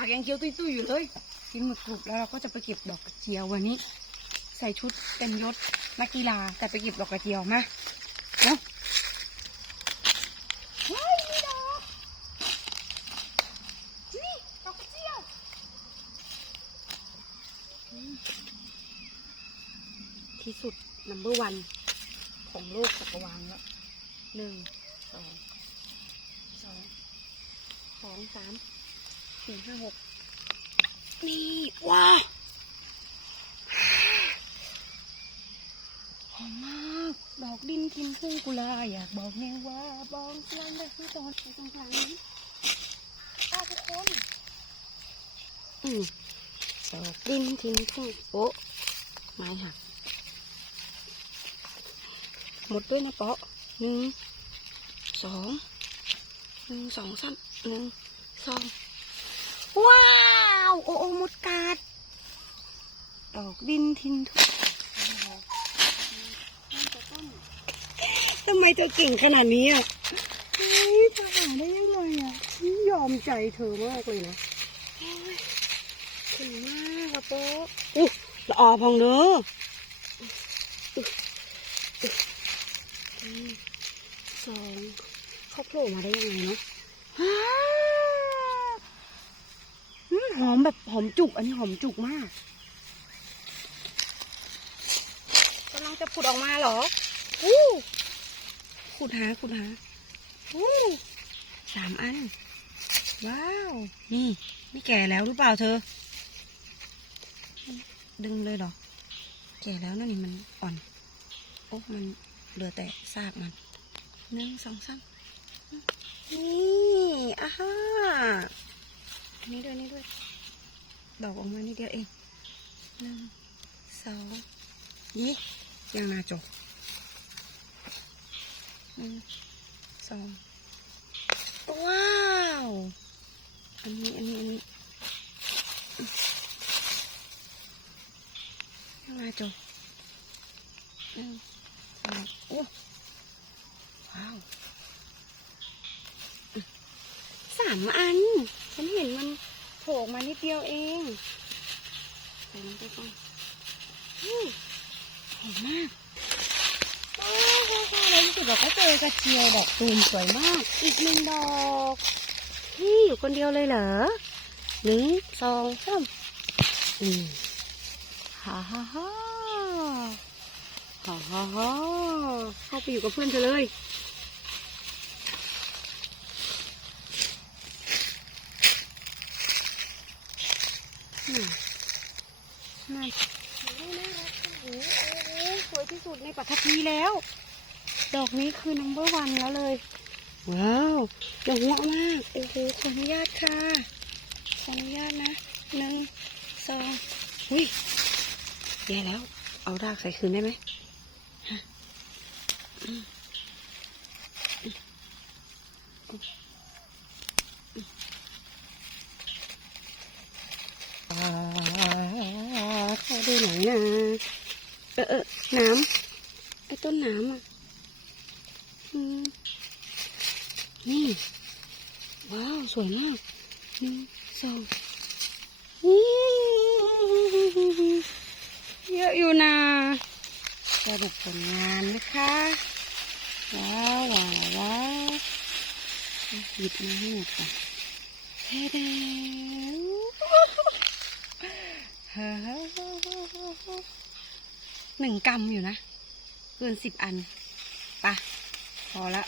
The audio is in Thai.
ากยังเคี้ยวตุ้ยๆอยู่เลยกินหมึกกรุบแล้วเราก็จะไปเก็บดอกกระเจียววันนี้ ใส่ชุดเต็มยศนักกีฬาแต่ไปเก็บดอกกระเจียวมาเนาะว้ายมีดอกนี่ดอกกระเจียวที่สุด number one ของโลกจักรวาลแล้วหนึ่งสองสองสองสาม สี่ห้าหกนี่ว้าหอมมากดอกดินทิมพุ่งกุลาอยากบอกแน่ว่าบองกลางได้ที่ตอนไปตรงกลางนี้อ้าทุกคนอืมดอกดินทิมพุ่งโป๊ะไม้หักหมดด้วยนะเปาะหนึ่งสองหนึ่งสองสามหนึ่งสอง ว้าว โอ้โอมดกาดดอกดินทินทุกทำไมเธอเก่งขนาดนี้อะเฮ้ยเธอหาได้ยังไงอะฉันยอมใจเธอมากเลยนะเก่งมากอะโป๊ะอุ๊ยละออพองเนอะสองเขาโผล่มาได้ยังไงเนาะ หอมแบบหอมจุก อันนี้หอมจุกมากกำลังจะผุดออกมาเหรออู้ขุดหาขุดหาอู้สามอัน ว้าว นี่นี่แก่แล้วหรือเปล่าเธอ ดึงเลยเหรอ แก่แล้วนะนี่มันอ่อน โอ้มันเหลือแต่ซากมันหนึ่งสองสามนี่อ่าฮะ นนี้ด้วยนี่ด้วย ดอกออกมานิดเดียวเองหนึ่งสองยี่ยังนาจบหนึ่งสองว้าว อันนี้อันนี้อันนี้ยังนาจบหนึ่งสองโอ้ว้าวสามอัน ล่ออกมานิดเดียวเองใส่ลงไปก่อนอืมหอมมากว้าวว้าวว้าวแล้วรู้สึกว่าก็เจอกระเจียวดอกตูมสวยมาก อีกหนึ่งดอกนี่อยู่คนเดียวเลยเหรอหนึ่งสองสามอืมฮ่าฮ่าฮ่าฮ่าฮ่าฮ่าเข้าไปอยู่กับเพื่อนเธอเลย น่น่ารักโอ้โหโอ้โหสวยที่สุดในปัตภีแล้ว ดอกนี้คือ number one แล้วเลย ว้าวดอกหัวมากโอ้โหขออนุญาตค่ะขออนุญาตนะหนึ่งสองอุ้ยแย่แล้ว เอารากใส่คืนได้ไหมฮะอืม อืมอืมอ่าขอดูหน่อยนะเออเออน้ำไอ้ต้นน้ำอะอนี่ ว้าว สวยมากหนึ่งสองนี่เยอะอยู่นะสรุปผลงานนะคะ ว้าวว้าวว้าวหยิบมาให้หมดก่อนเท่เด้ หนึ่งกรัมอยู่นะ เกินสิบอันปะพอละ